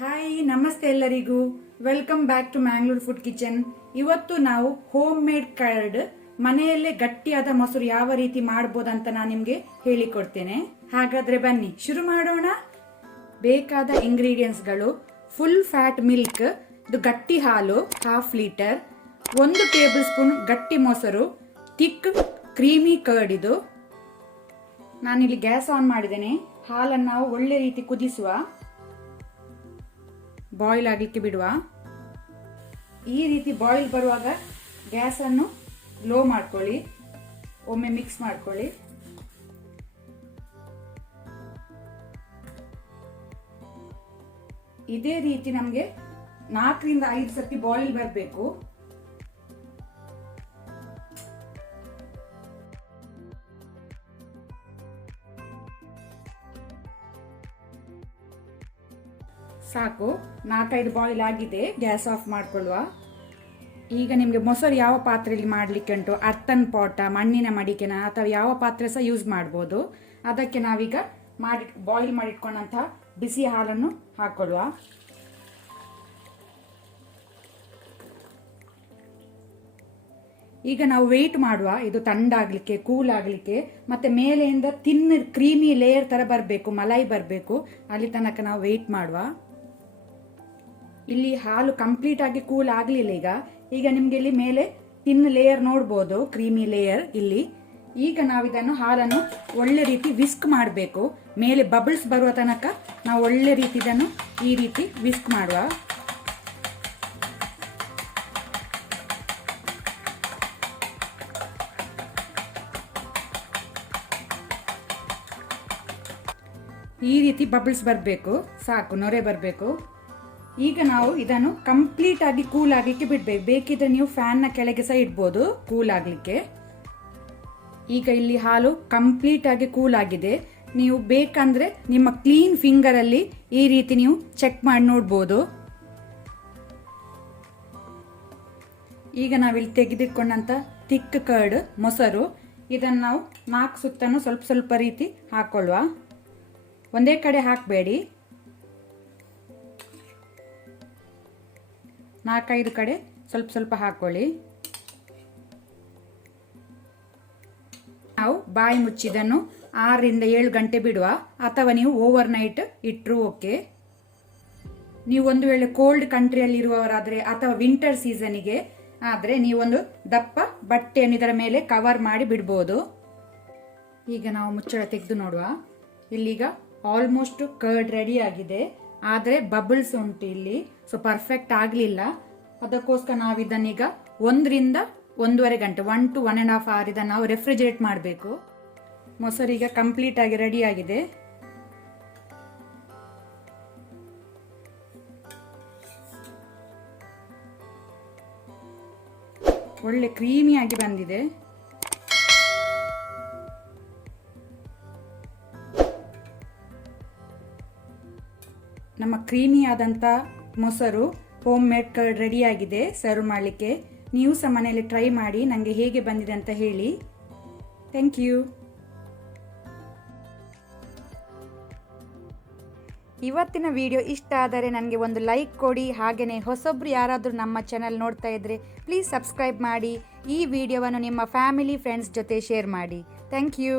Hi ನಮಸ್ತೆ ಎಲ್ಲರಿಗೂ welcome back to Mangalore food kitchen. ಇವತ್ತು ನಾವು ಹೋಮ್ ಮೇಡ್ ಕರ್ಡ್ ಮನೆಯಲ್ಲೇ ಗಟ್ಟಿಯಾದ ಮೊಸರು ಯಾವ ರೀತಿ ಮಾಡಬಹುದಂತ ನಾನು ನಿಮಗೆ ಹೇಳಿಕೊಡ್ತೇನೆ. ಹಾಗಾದ್ರೆ ಬನ್ನಿ ಶುರು ಮಾಡೋಣ. ಬೇಕಾದ ಇಂಗ್ರೀಡಿಯೆಂಟ್ಸ್ಗಳು: ಫುಲ್ ಫ್ಯಾಟ್ ಮಿಲ್ಕ್, ಇದು ಗಟ್ಟಿ ಹಾಲು ½ ಲೀಟರ್, 1 ಟೇಬಲ್ ಸ್ಪೂನ್ ಗಟ್ಟಿ ಮೊಸರು, ಥಿಕ್ ಕ್ರೀಮಿ ಕರ್ಡ್. ಇದು ನಾನಿಲ್ಲಿ ಗ್ಯಾಸ್ ಆನ್ ಮಾಡಿದ್ದೇನೆ. ಹಾಲನ್ನು ನಾವು ಒಳ್ಳೆ ರೀತಿ ಕುದಿಸುವ, ಬಾಯ್ಲ್ ಆಗಲಿಕ್ಕೆ ಬಿಡುವ. ಈ ರೀತಿ ಬಾಯ್ಲ್ ಬರುವಾಗ ಗ್ಯಾಸ್ ಅನ್ನು ಲೋ ಮಾಡ್ಕೊಳ್ಳಿ, ಒಮ್ಮೆ ಮಿಕ್ಸ್ ಮಾಡ್ಕೊಳ್ಳಿ. ಇದೇ ರೀತಿ ನಮಗೆ 4 ರಿಂದ 5 ಸತಿ ಬಾಯ್ಲ್ ಬರಬೇಕು. ಸಾಕು, 4-5 ಬಾಯ್ಲ್ ಆಗಿದೆ. ಗ್ಯಾಸ್ ಆಫ್ ಮಾಡ್ಕೊಳ್ಳುವ. ಈಗ ನಿಮಗೆ ಮೊಸರು ಯಾವ ಪಾತ್ರೆಯಲ್ಲಿ ಮಾಡಲಿಕ್ಕೆ ಉಂಟು, ಅರ್ಥನ್ ಪಾಟ, ಮಣ್ಣಿನ ಮಡಿಕೆನ ಅಥವಾ ಯಾವ ಪಾತ್ರೆ ಸಹ ಯೂಸ್ ಮಾಡ್ಬೋದು. ಅದಕ್ಕೆ ನಾವೀಗ ಬಾಯ್ಲ್ ಮಾಡಿಟ್ಕೊಂಡಂತಹ ಬಿಸಿ ಹಾಲನ್ನು ಹಾಕೊಳ್ಳುವ. ಈಗ ನಾವು ವೆಯ್ಟ್ ಮಾಡುವ, ಇದು ತಣ್ಣಾಗಲಿಕ್ಕೆ, ಕೂಲ್ ಆಗಲಿಕ್ಕೆ, ಮತ್ತೆ ಮೇಲೆಯಿಂದ ಕ್ರೀಮಿ ಲೇಯರ್ ತರ ಬರಬೇಕು, ಮಲೈ ಬರಬೇಕು. ಅಲ್ಲಿ ತನಕ ನಾವು ವೆಯ್ಟ್ ಮಾಡುವ. ಇಲ್ಲಿ ಹಾಲು ಕಂಪ್ಲೀಟ್ ಆಗಿ ಕೂಲ್ ಆಗಲಿಲ್ಲ. ಈಗ ನಿಮ್ಗೆ ಇಲ್ಲಿ ಮೇಲೆ ಲೇಯರ್ ನೋಡ್ಬೋದು, ಕ್ರೀಮಿ ಲೇಯರ್ ಇಲ್ಲಿ. ಈಗ ನಾವಿದನ್ನು ಹಾಲನ್ನು ಒಳ್ಳೆ ರೀತಿ ವಿಸ್ಕ್ ಮಾಡಬೇಕು. ಮೇಲೆ ಬಬಲ್ಸ್ ಬರುವ ತನಕ ನಾವು ಒಳ್ಳೆ ರೀತಿ ಇದನ್ನು ಈ ರೀತಿ ವಿಸ್ಕ್ ಮಾಡುವ. ಈ ರೀತಿ ಬಬಲ್ಸ್ ಬರಬೇಕು, ಸಾಕು, ನೊರೆ ಬರಬೇಕು. ಈಗ ನಾವು ಇದನ್ನು ಕಂಪ್ಲೀಟ್ ಆಗಿ ಕೂಲ್ ಆಗಲಿಕ್ಕೆ ಬಿಡ್ಬೇಕು. ಬೇಕಿದ್ರೆ ನೀವು ಫ್ಯಾನ್ನ ಕೆಳಗೆ ಸಹ ಇಡ್ಬೋದು ಕೂಲ್ ಆಗಲಿಕ್ಕೆ. ಈಗ ಇಲ್ಲಿ ಹಾಲು ಕಂಪ್ಲೀಟ್ ಆಗಿ ಕೂಲ್ ಆಗಿದೆ. ನೀವು ಬೇಕಂದ್ರೆ ನಿಮ್ಮ ಕ್ಲೀನ್ ಫಿಂಗರ್ ಅಲ್ಲಿ ಈ ರೀತಿ ನೀವು ಚೆಕ್ ಮಾಡಿ ನೋಡ್ಬೋದು. ಈಗ ನಾವಿಲ್ಲಿ ತೆಗೆದಿಟ್ಕೊಂಡಂತ ಥಿಕ್ ಕರ್ಡ್ ಮೊಸರು, ಇದನ್ನು ನಾವು 4 ಸುತ್ತನ್ನು ಸ್ವಲ್ಪ ಸ್ವಲ್ಪ ರೀತಿ ಹಾಕೊಳ್ಳುವ. ಒಂದೇ ಕಡೆ ಹಾಕಬೇಡಿ, 4-5 ಕಡೆ ಸ್ವಲ್ಪ ಸ್ವಲ್ಪ ಹಾಕೊಳ್ಳಿ. ನಾವು ಬಾಯಿ ಮುಚ್ಚಿದನ್ನು 6 ರಿಂದ 7 ಗಂಟೆ ಬಿಡುವ, ಅಥವಾ ನೀವು ಓವರ್ ನೈಟ್ ಇಟ್ಟರು ಓಕೆ. ನೀವು ಒಂದು ವೇಳೆ ಕೋಲ್ಡ್ ಕಂಟ್ರಿಯಲ್ಲಿ ಇರುವವರಾದ್ರೆ ಅಥವಾ ವಿಂಟರ್ ಸೀಸನ್ಗೆ ಆದ್ರೆ ನೀವೊಂದು ದಪ್ಪ ಬಟ್ಟೆಯನ್ನು ಇದರ ಮೇಲೆ ಕವರ್ ಮಾಡಿ ಬಿಡ್ಬೋದು. ಈಗ ನಾವು ಮುಚ್ಚಳ ತೆಗೆದು ನೋಡುವ. ಇಲ್ಲೀಗ ಆಲ್ಮೋಸ್ಟ್ ಕರ್ಡ್ ರೆಡಿ ಆಗಿದೆ, ಆದ್ರೆ ಬಬಲ್ಸ್ ಉಂಟು ಇಲ್ಲಿ, ಸೊ ಪರ್ಫೆಕ್ಟ್ ಆಗ್ಲಿಲ್ಲ. ಅದಕ್ಕೋಸ್ಕರ ನಾವು ಇದನ್ನೀಗ 1 ರಿಂದ 1.5 ಗಂಟೆ, 1 to 1.5 hour ಇದನ್ನು ನಾವು ರೆಫ್ರಿಜರೇಟ್ ಮಾಡಬೇಕು. ಮೊಸರು ಈಗ ಕಂಪ್ಲೀಟ್ ಆಗಿ ರೆಡಿ ಆಗಿದೆ. ಒಳ್ಳೆ ಕ್ರೀಮಿ ಆಗಿ ಬಂದಿದೆ. ನಮ್ಮ ಕ್ರೀಮಿ ಆದಂತ ಮೊಸರು ಹೋಮ್ ಮೇಡ್ ಕರ್ಡ್ ರೆಡಿ ಆಗಿದೆ ಸರ್ವ್ ಮಾಡಲಿಕ್ಕೆ. ನೀವು ಸಹ ಮನೆಯಲ್ಲಿ ಟ್ರೈ ಮಾಡಿ ನನಗೆ ಹೇಗೆ ಬಂದಿದೆ ಅಂತ ಹೇಳಿ. Thank you. ಇವತ್ತಿನ ವಿಡಿಯೋ ಇಷ್ಟ ಆದರೆ ನನಗೆ ಒಂದು ಲೈಕ್ ಕೊಡಿ. ಹಾಗೆಯೇ ಹೊಸೊಬ್ರು ಯಾರಾದರೂ ನಮ್ಮ ಚಾನೆಲ್ ನೋಡ್ತಾ ಇದ್ರೆ ಪ್ಲೀಸ್ ಸಬ್ಸ್ಕ್ರೈಬ್ ಮಾಡಿ. ಈ ವಿಡಿಯೋವನ್ನು ನಿಮ್ಮ ಫ್ಯಾಮಿಲಿ ಫ್ರೆಂಡ್ಸ್ ಜೊತೆ ಶೇರ್ ಮಾಡಿ. Thank you.